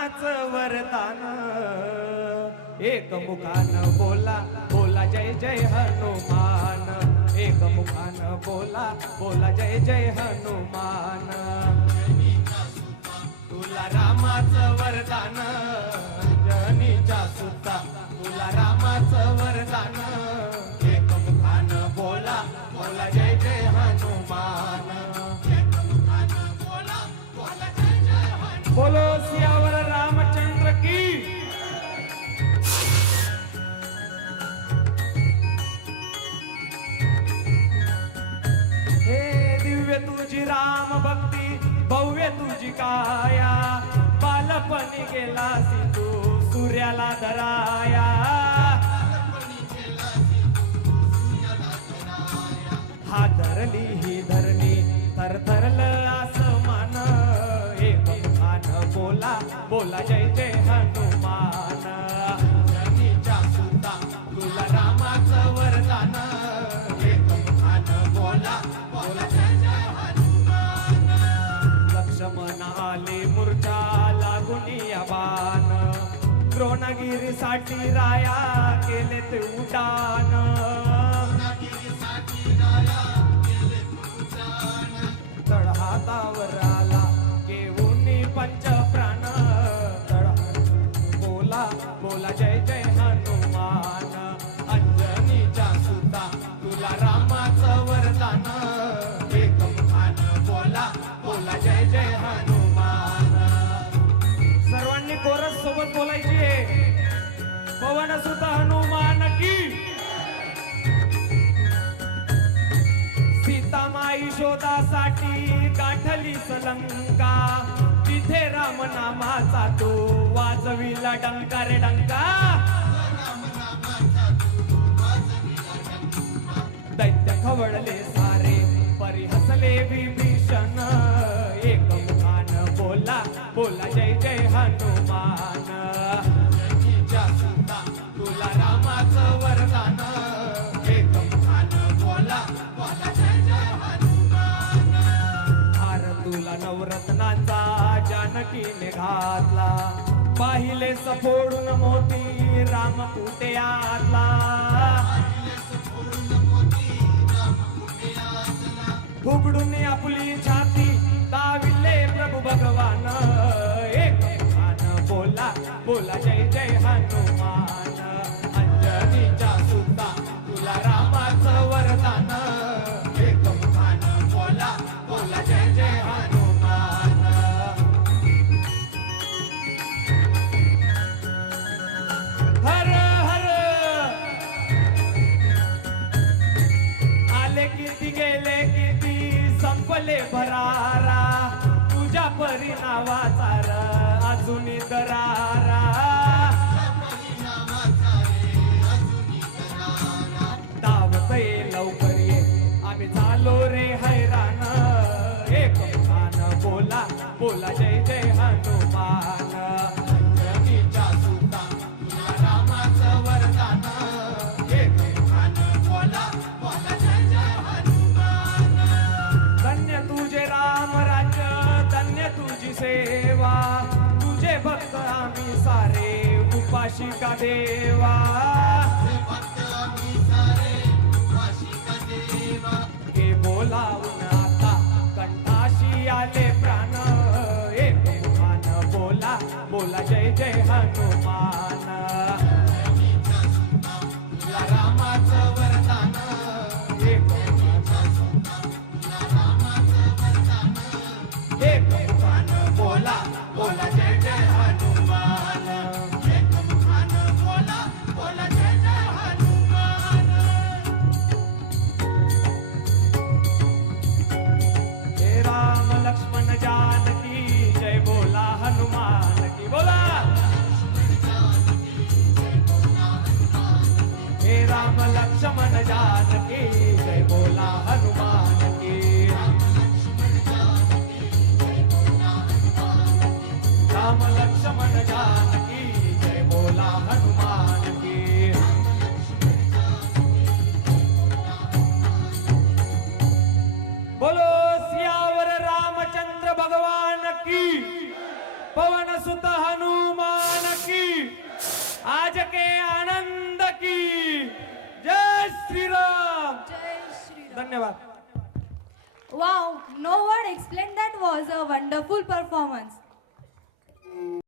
रामाचं वरदान एक मुखानं बोला बोला जय जय हनुमान एक मुखानं बोला बोला जय जय हनुमान तुला रामाचं वरदान अंजनीच्या सुता तुला रामाचं वरदान एक मुखानं बोला बोला जय जय हनुमान बोलो सियावर रामचंद्र की हे दिव्य तुझी राम भक्ती भव्य तुझी काया बालपणी गेलास तू सूर्याला धराया हा धरली ही धरणी थरथरलं आसमान एक मुखानं बोला बोला जय जय हनुमान अंजनीच्या सुता तुला रामाचं वरदान एक मुखानं बोला बोला जय जय हनुमान लक्ष्मण आले मूर्छा लागून बाण द्रोणगिरीसाठी राया केले ते उड्डाण तळ हातावर आला घेऊन पंच प्राण तळ बोला बोला जय जय हनुमान अंजनीच्या सुता तुला रामाचं वरदान एक मुखानं बोला बोला जय जय हनुमान सर्वांनी कोरस सोबत बोलायची आहे पवन सुत हनुमान की सीतामाई शोधासाठी गाठली सलंका तिथे राम नामाचा तो वाजविला डंका रे डंका दैत्य खवळले सारे परी हसले विभीषण एक मुखानं बोला बोला जय जय हनुमान अंजनीच्या सुता तुला रामाचं वरदान एक मुखानं बोला बोला जय जय हनुमान हार तुला नवरत्नाचा जानकीने घातला पाहिले सफोडून मोती राम कुठे आतला उघडून आपली छाती दाविले प्रभू भगवान एक मुखानं बोला बोला जय जय हनुमान अंजनीच्या सुता तुला रामाचं वरदान एक मुखानं बोला बोला जय जय हनुमान हर हर आले किती गेले किती संपले भरारा तुझ्या परिणावाचा अजूनही दरारा दावत ये लवकर ये आम्ही झालो रे हैराण एक मुखानं बोला बोला जय जय हनुमान अंजनीच्या सुता तुला रामाचं वरदान एक मुखानं बोला बोला जय जय हनुमान धन्य तुझे राम राज्य धन्य तुझी सेवा तुझे भक्त आम्ही सारे उपाशी का देवा हे बोलावून आता कंठाशी आले प्राण एक मुखानं बोला बोला जय जय हनुमान तुला रामाचं वरदान एक मुखानं बोला बोला जय जय हनुमान एक मुखानं बोला बोला जय जय हनुमान हे राम लक्ष्मण जानकी जय बोला हनुमान की बोला हे राम लक्ष्मण जानकी जय बोला हनुमान की राम लक्ष्मण जानकी जय बोला हनुमान की बोलो सियावर रामचंद्र भगवान की पवन पवन सुत हनुमान की, आज के आनंद की। जय श्री राम। जय श्री राम. धन्यवाद. Wow, no word explained. That was a wonderful performance.